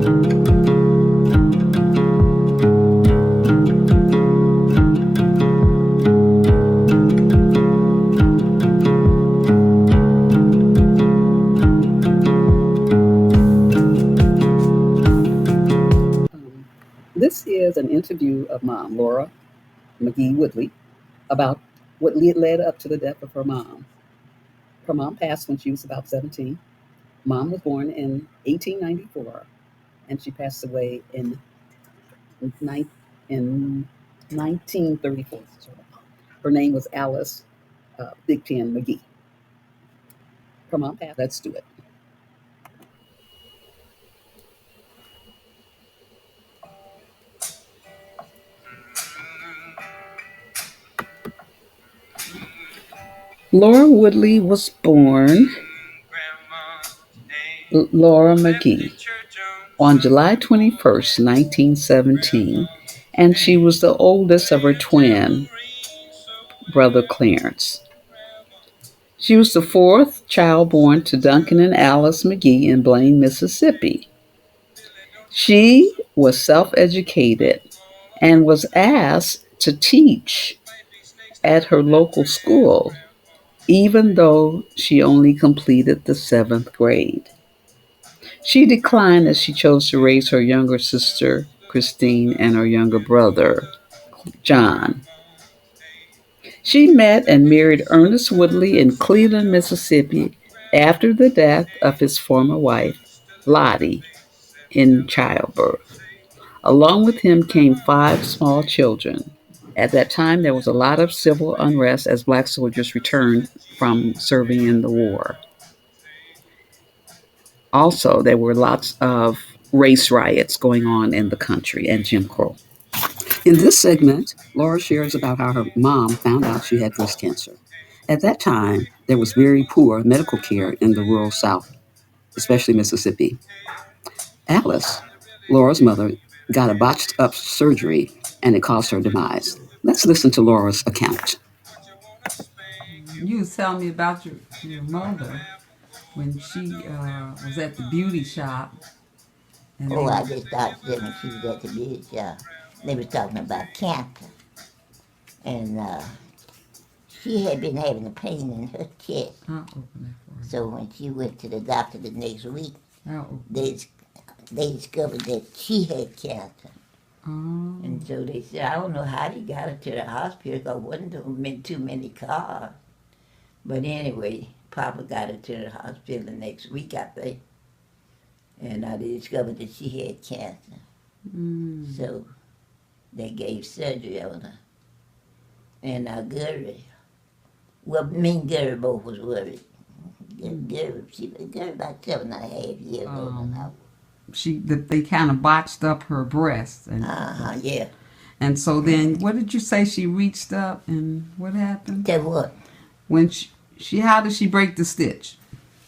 This is an interview of Mom, Laura McGee Woodley, about what led up to the death of her mom. Her mom passed when she was about 17. Mom was born in 1894, and she passed away in 1934. Her name was Alice Big Ten McGee. Her mom passed. Let's do it. Laura Woodley was born Laura McGee on July 21st, 1917, and she was the oldest of her twin brother Clarence. She was the fourth child born to Duncan and Alice McGee in Blaine, Mississippi. She was self-educated and was asked to teach at her local school, even though she only completed the seventh grade. She declined as she chose to raise her younger sister, Christine, and her younger brother, John. She met and married Ernest Woodley in Cleveland, Mississippi, after the death of his former wife, Lottie, in childbirth. Along with him came five small children. At that time, there was a lot of civil unrest as black soldiers returned from serving in the war. Also, there were lots of race riots going on in the country and Jim Crow. In this segment, Laura shares about how her mom found out she had breast cancer. At that time, there was very poor medical care in the rural South, especially Mississippi. Alice, Laura's mother, got a botched up surgery and it caused her demise. Let's listen to Laura's account. You was telling me about your mother when she was at the beauty shop. And I just thought when she was at the beauty shop. They was talking about cancer. And she had been having a pain in her chest. I'll open that for her. So when she went to the doctor the next week, they discovered that she had cancer. Oh. And so they said, I don't know how they got her to the hospital because wasn't too many cars. But anyway, Papa got her to the hospital the next week, I think. And they discovered that she had cancer. Mm. So they gave surgery on her. And Gary, me and Gary both was worried. She was about 7.5 years old than I was. They kind of botched up her breast. And, yeah. And so then, what did you say? She reached up, and what happened? Tell what? When how did she break the stitch?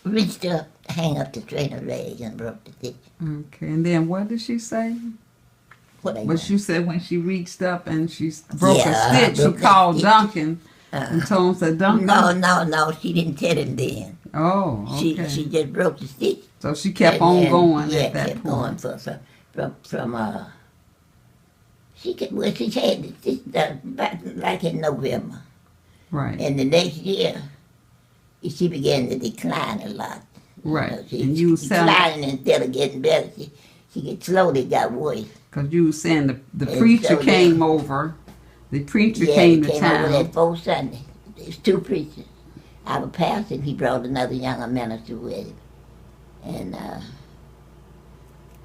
Reached up, hang up the trainer rag and broke the stitch. Okay, and then what did she say? What you said when she reached up and she broke a stitch, she called Duncan and told him, said, Duncan? No, she didn't tell him then. Oh, okay. She just broke the stitch. So she kept on going at that point. She had the stitch like in November. Right. And the next year, she began to decline a lot. Right. You know, she declining instead of getting better. She slowly got worse. Because you were saying the preacher came over. The preacher came to town. Over that 4 Sunday. There's 2 preachers. Our pastor, he brought another younger minister with him. And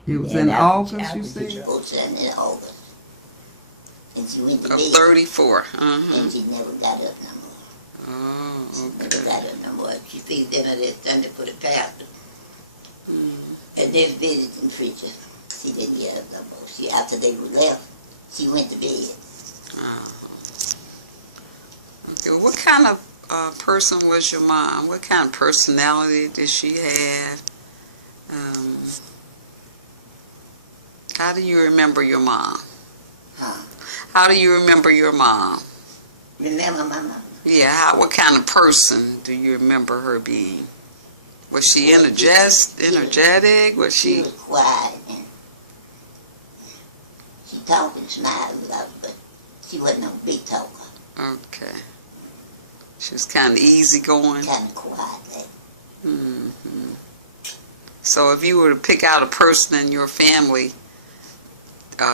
it was in August, you said? 4 Sunday in August. And she went to bed. 34. And she never got up no more. Oh, okay. She never got up no more. She fixed dinner that Sunday for the pastor. And this visiting preacher, she didn't get up no more. After they were left, she went to bed. Okay, well, what kind of person was your mom? What kind of personality did she have? How do you remember your mom? How do you remember your mom? Remember my mom? Yeah, what kind of person do you remember her being? Was she energetic? Was she was quiet talk and smile a lot, but she wasn't no big talker. Okay. She was kind of easygoing. Kind of quiet. Mm-hmm. So if you were to pick out a person in your family,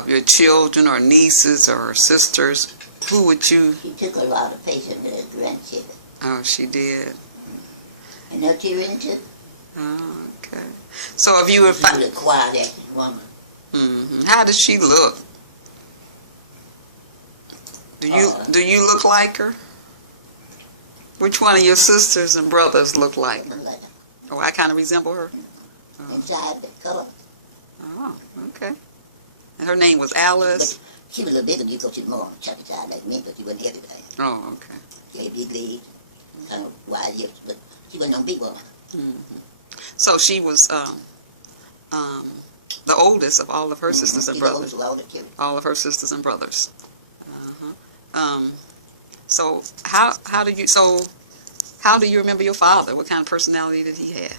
your children or nieces or sisters, who would you? She took a lot of patience with her grandchildren. Oh, she did. And her children too. Oh, okay. So if you were... She was a quiet acting woman. Mm-hmm. How does she look? Do you look like her? Which one of your sisters and brothers look like her? Oh, I kind of resemble her. Oh. Inside the color. Oh, okay. And her name was Alice. But she was a little bigger than you, because she was more chubby side like me, but she wasn't everything. Oh, okay. She had big legs, kind of wide hips, but she wasn't no big woman. Mm-hmm. So she was the oldest of all of her sisters and brothers. All of her sisters and brothers. Uh-huh. So how do you remember your father? What kind of personality did he have?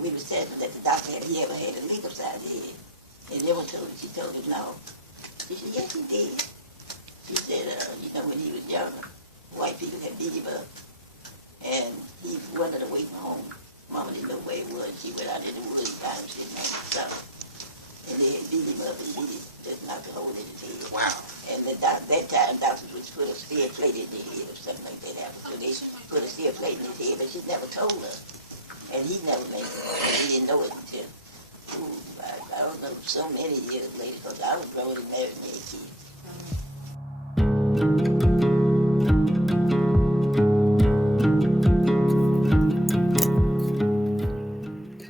We was saying that the doctor had he ever had a legal side head, and they were told. She told him no. She said yes, he did. She said, when he was younger, white people had beat him up, and he wandered away from home. Mama didn't know where he was. She went out in the woods, got him sitting on the south, and they had beat him up, and he just knocked a hole in his head. Wow. And that time, doctors would put a steel plate in his head or something like that happened. So they put a steel plate in his head, but she never told us. And he never made it. And he didn't know it until, I don't know, so many years later, because I was grown and married me a kid.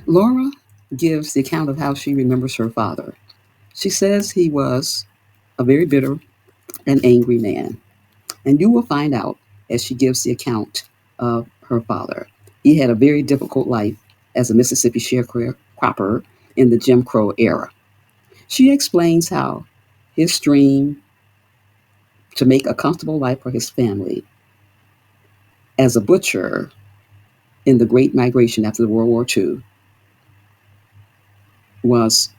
Laura gives the account of how she remembers her father. She says he was a very bitter and angry man. And you will find out as she gives the account of her father. He had a very difficult life as a Mississippi sharecropper in the Jim Crow era. She explains how his dream to make a comfortable life for his family as a butcher in the Great Migration after World War II was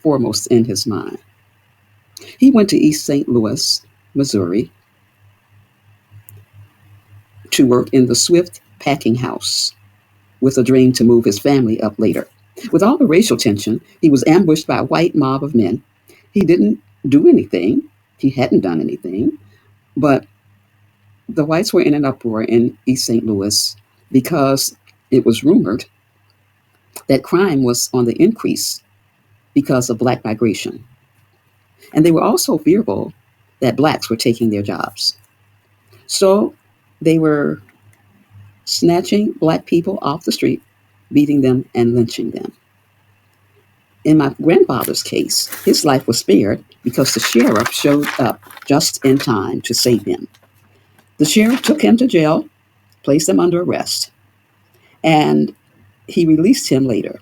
foremost in his mind. He went to East St. Louis, Missouri, to work in the Swift packing house with a dream to move his family up later. With all the racial tension, he was ambushed by a white mob of men. He didn't do anything. He hadn't done anything. But the whites were in an uproar in East St. Louis because it was rumored that crime was on the increase because of black migration. And they were also fearful that blacks were taking their jobs. So they were snatching black people off the street, beating them and lynching them. In my grandfather's case, his life was spared because the sheriff showed up just in time to save him. The sheriff took him to jail, placed him under arrest, and he released him later.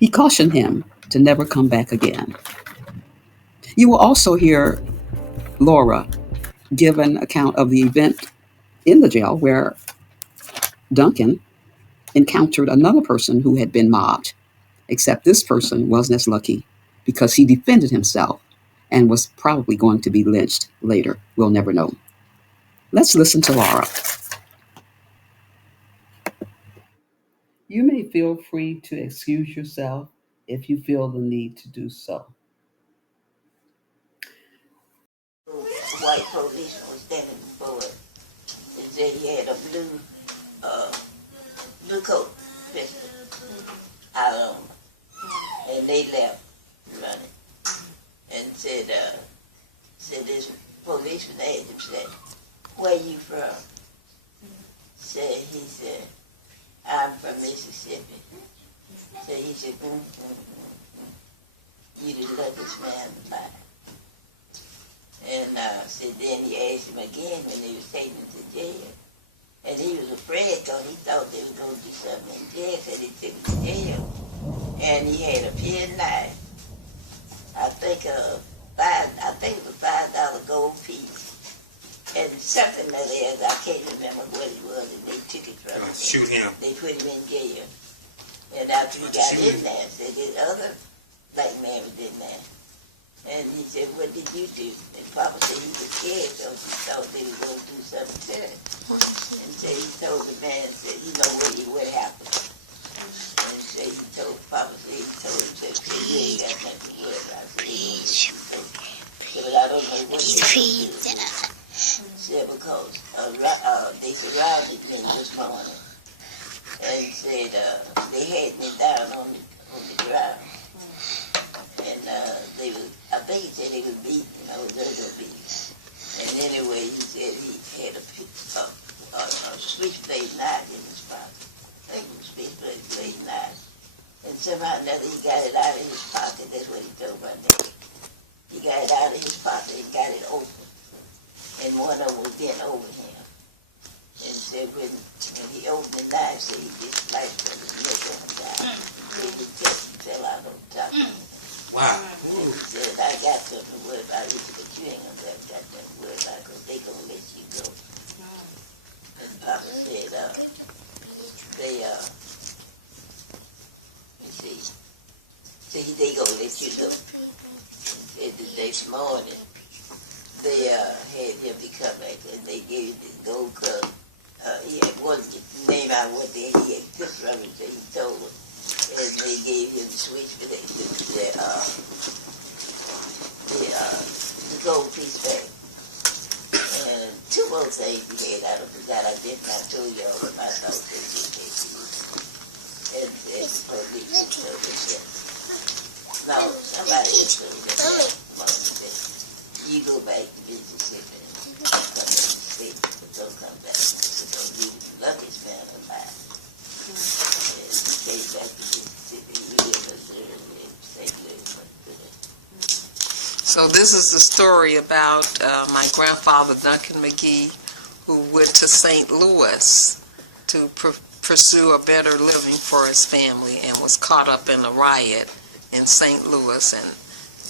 He cautioned him to never come back again. You will also hear Laura give an account of the event in the jail where Duncan encountered another person who had been mobbed, except this person wasn't as lucky because he defended himself and was probably going to be lynched later. We'll never know. Let's listen to Laura. You may feel free to excuse yourself if you feel the need to do so. The white policeman was standing before it and said he had a blue coat pistol out on him. And they left running. And said this policeman asked him, said, "Where you from?" He said, "I'm from Mississippi." He said, "You the luckiest man alive." And then he asked him again when they was taking him to jail. And he was afraid because he thought they were going to do something in jail. Said he took him to jail. And he had a penknife. I think I think it was $5 gold piece. And something that is, I can't remember what it was, and they took it from him. Shoot him. They put him in jail. And after he got in there, said this other black man was in there. And he said, what did you do? And Papa said he was scared, so he thought they were going to do something to him. And so he told the man, said, you know what happened. And so he told Papa, he told him, said, you ain't got nothing to worry about. Said, but I don't know what they do. Said, because they surrounded me this morning and said they had me down on the ground. And they was, I think he said they was beating, I was over beaten. And anyway, he said he had a switchblade knife in his pocket. I think it was switchblade knife. And somehow or another he got it out of his pocket. That's what he told my dad. He got it out of his pocket and got it open. And one of them was bent over him. And said when he opened the knife, said he just sliced from his neck on down. So he just fell out on top of him. Wow. And he said, I got something to worry about it, but you ain't gonna have got nothing to worry about it because they gonna let you go. And Papa said, they gonna let you go. And the next morning, they had him to come back and they gave him this gold cup. He had one name out one day, he had took from him, so he told him. And they gave him the switch for the gold piece back. And two more things he had, I don't forgot, I did not tell y'all what my thoughts were. And the police told me, no, somebody else told me that. You go back to Mississippi and come back to the States, but don't come back. So don't be the luckiest man alive. And came back to Mississippi, we live in St. Louis. So this is the story about my grandfather, Duncan McGee, who went to St. Louis to pursue a better living for his family and was caught up in a riot in St. Louis. And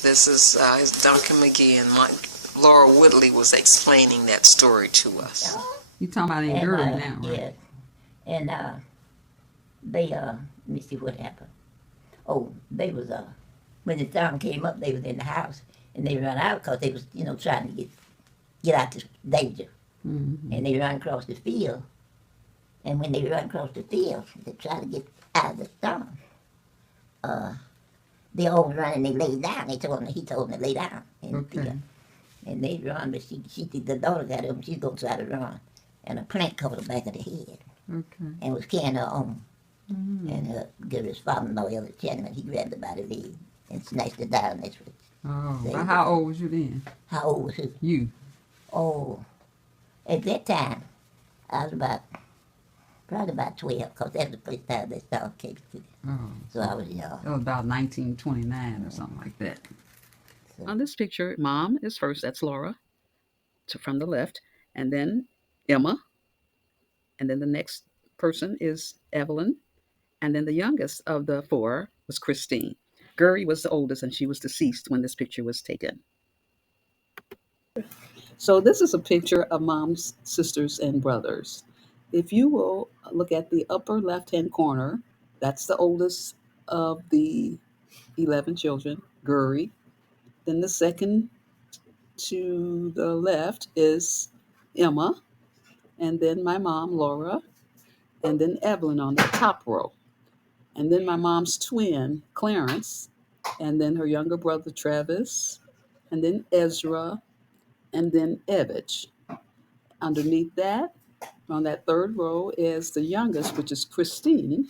this is Duncan McGee, and Laura Woodley was explaining that story to us. You talking about in Gary now, right? Yeah. And they, let me see what happened. Oh, they was, when the storm came up, they was in the house, and they run out because they was, trying to get out this danger. Mm-hmm. And they run across the field. And when they run across the field, they try to get out of the storm. They all run and they lay down. He told them to lay down. And they run, but the daughter got up and she's going to try to run. And a plant covered the back of the head. Okay. And was carrying her on. Mm-hmm. And his father-in-law, Elder Channing, he grabbed her by the leg and snatched her down. That's what. Oh, well, how old was you then? How old was he? You. Oh, at that time, I was probably about 12, because that's the first time they started came to. Oh. So I was young. It was about 1929 or something like that. On this picture, Mom is first, that's Laura, from the left, and then Emma, and then the next person is Evelyn, and then the youngest of the four was Christine. Guri was the oldest, and she was deceased when this picture was taken. So this is a picture of Mom's sisters and brothers. If you will look at the upper left-hand corner, that's the oldest of the 11 children, Guri. Then the second to the left is Emma, and then my mom, Laura, and then Evelyn on the top row. And then my mom's twin, Clarence, and then her younger brother, Travis, and then Ezra, and then Evich. Underneath that, on that third row, is the youngest, which is Christine.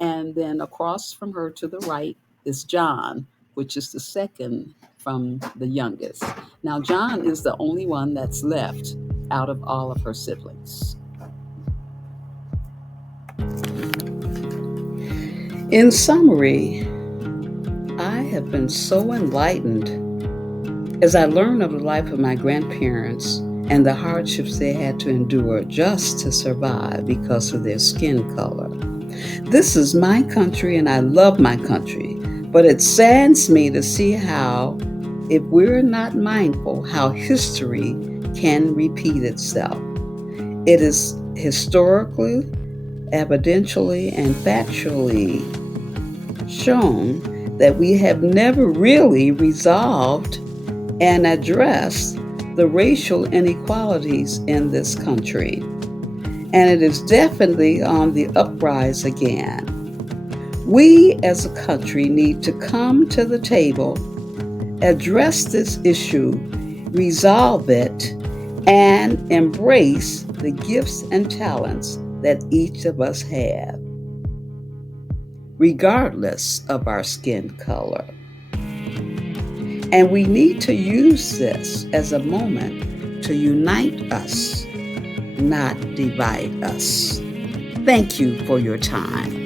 And then across from her to the right is John, which is the second from the youngest. Now, John is the only one that's left out of all of her siblings. In summary, I have been so enlightened as I learned of the life of my grandparents and the hardships they had to endure just to survive because of their skin color. This is my country and I love my country, but it saddens me to see how if we're not mindful how history can repeat itself. It is historically, evidentially, and factually shown that we have never really resolved and addressed the racial inequalities in this country. And it is definitely on the uprise again. We as a country need to come to the table, address this issue, resolve it, and embrace the gifts and talents that each of us have, regardless of our skin color. And we need to use this as a moment to unite us, not divide us. Thank you for your time.